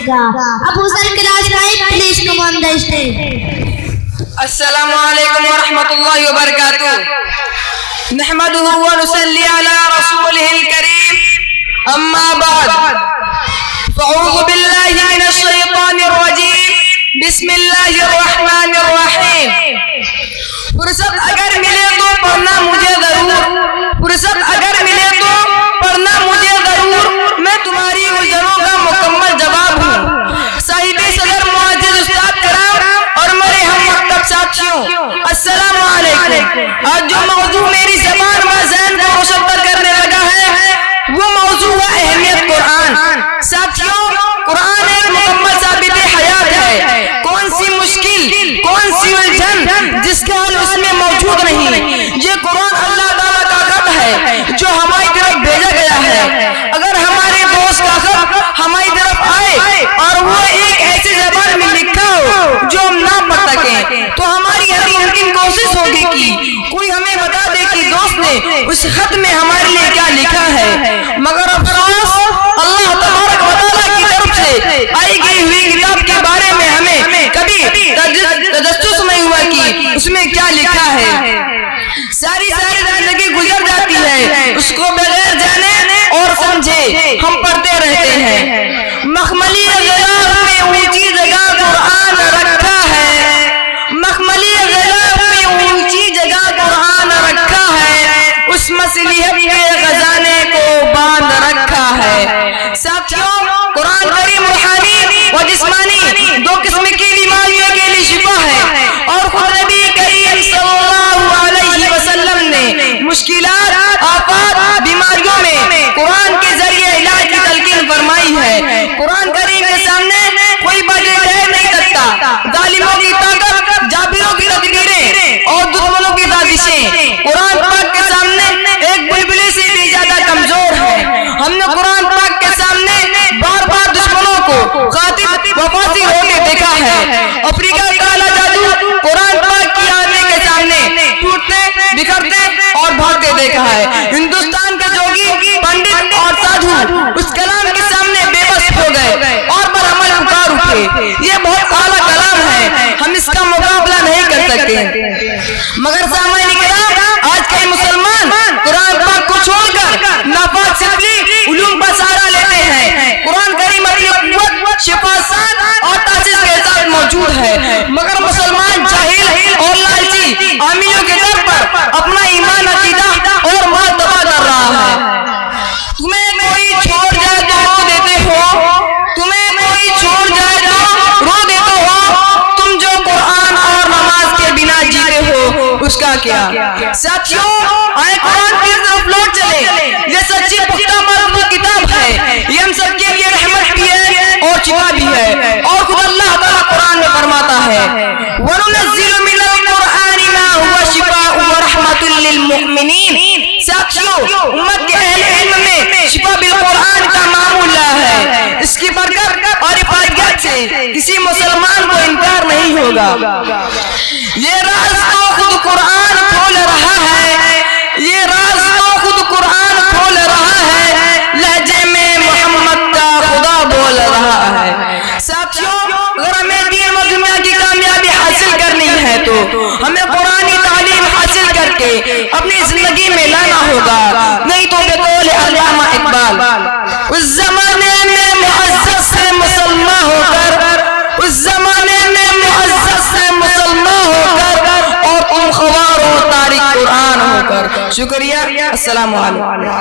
Abu Zal class 5, please come on the stage. السلام عليكم ورحمة الله وبركاته. نحمده ونصلي على رسوله الكريم. أما بعد فأعوذ بالله من الشيطان الرجيم. بسم الله الرحمن الرحيم. فرصت اگر ملے تو پڑھنا مجھے ضرور، فرصت اگر ملے تو پڑھنا مجھے ضرور، میں تمہاری گزروں کا مکمل جواب ہوں. صاحب صدر معزز استاد کرام اور میرے ہم مکتب ساتھیوں، السلام علیکم. آج جو موضوع میری زبان و ذہن کو روشن کرنے لگا ہے وہ موضوع ہے اہمیت قرآن. ساتھیوں، قرآن ایک مکمل ثابت حیات ہے. کون سی مشکل، کون سی الجھن جس کا حل اس میں موجود نہیں. یہ قرآن اللہ تعالیٰ کا خط ہے جو ہماری طرف بھیجا گیا ہے. اگر ہمارے دوست کا خط ہماری طرف آئے اور وہ ایک ایسی زبان میں لکھا ہو جو ہم نہ پڑھ سکیں تو ہماری ہر ممکن کوشش ہوگی کہ کوئی ہمیں بتا دے کہ دوست نے اس خط میں ہمارے لیے کیا لکھا ہے. مگر افسوس، اللہ تبارک و تعالیٰ کی طرف سے آئی گئی ہوئی کتاب کے بارے میں ہمیں کبھی تجسس نہیں ہوا کہ اس میں کیا لکھا ہے. ساری زندگی گزر جاتی ہے اس کو بغیر جانے اور سمجھے ہم پڑھتے رہتے ہیں. مخملی غلاف میں اونچی جگہ قرآن رکھا ہے، مخملی غلاف میں اونچی جگہ قرآن رکھا ہے، اس مصلحت کے خزانے کو باندھ رکھا ہے. ساتھیوں، قرآن کریم روحانی و جسمانی دو قسم کی بیماریوں کے لیے شفا ہے اور خود نبی کریم صلی اللہ علیہ وسلم نے مشکلات، آفات، بیماریوں میں قرآن کے ذریعے علاج کی تلقین فرمائی ہے. قرآن کریم کے سامنے کوئی باتیں ٹھہر نہیں سکتا. ظالموں کی طاقت، جابروں کی تدبیریں اور دشمنوں کی سازشیں قرآن پاک کے سامنے ایک بلبلی سے بھی زیادہ کمزور ہے. ہم نے قرآن پاک کے سامنے بار بار دشمنوں کو خاطب وفاسی ہوتے دیکھا ہے. افریقہ کا کالا جادو قرآن پاک کی آنے کے سامنے ٹوٹتے، بکھرتے اور بھاگتے دیکھا ہے. ہندوستان کے جوگی، پنڈت اور سادھو اس کلام کے سامنے بے بس ہو گئے اور برعمل پکار اٹھے. یہ بہت اعلیٰ کلام ہے، ہم اس کا مقابلہ نہیں کر سکتے. مگر سامعین کرام، آج کے مسلمان قرآن پاک کو چھوڑ کر ناپاک فطری علوم پر سہارا لیتے ہیں. قرآن کریم اپنی قوت، شفا سان اور تاسیس کے ساتھ موجود ہے، مگر مسلمان جاہل اور لالچی عامیوں کے در پر اپنا ایمان، عقیدہ اور مال تباہ کر رہا ہے. تمہیں کوئی چھوڑ جائے تو رو دیتے ہو، تمہیں کوئی چھوڑ جائے تو رو دیتے ہو. تم جو قرآن اور نماز کے بنا جیتے ہو اس کا کیا؟ ساتھیوں، آئے قرآن کی طرف لوٹ چلے. یہ سچی پختہ مضبوط کتاب ہے، یہ ہم سب کے لیے رحمت بھی ہے اور شفا بھی ہے. اور خود اللہ تعالیٰ قرآن میں فرماتا ہے وَنُنَزِّلُ مِنَ الْقُرْآنِ مَا هُوَ شِفَاءٌ وَرَحْمَةٌ لِّلْمُؤْمِنِينَ. ساتھیوں، امت کے اہل علم میں شفا بالقرآن کا معمولہ ہے. اس کی برکت اور حفاظت سے کسی مسلمان کو انکار نہیں ہوگا. یہ راز تو خود قرآن کھول رہا ہے، یہ راز تو خود قرآن کھول رہا ہے، لہجے میں محمد کا خدا بول رہا ہے. ساتھیوں، اگر ہمیں دین و دنیا کی کامیابی حاصل کرنی ہے تو ہمیں قرآنی تعلیم حاصل کر کے اپنی زندگی میں لانا ہوگا. نہیں تو بقول علامہ اقبال، اس زمانے میں معزز سے مسلمان ہو کر، اس زمانے میں معزز سے مسلمان ہو کر اور تم خوار ہو تاریخ قرآن ہو کر. شکریہ. السلام علیکم.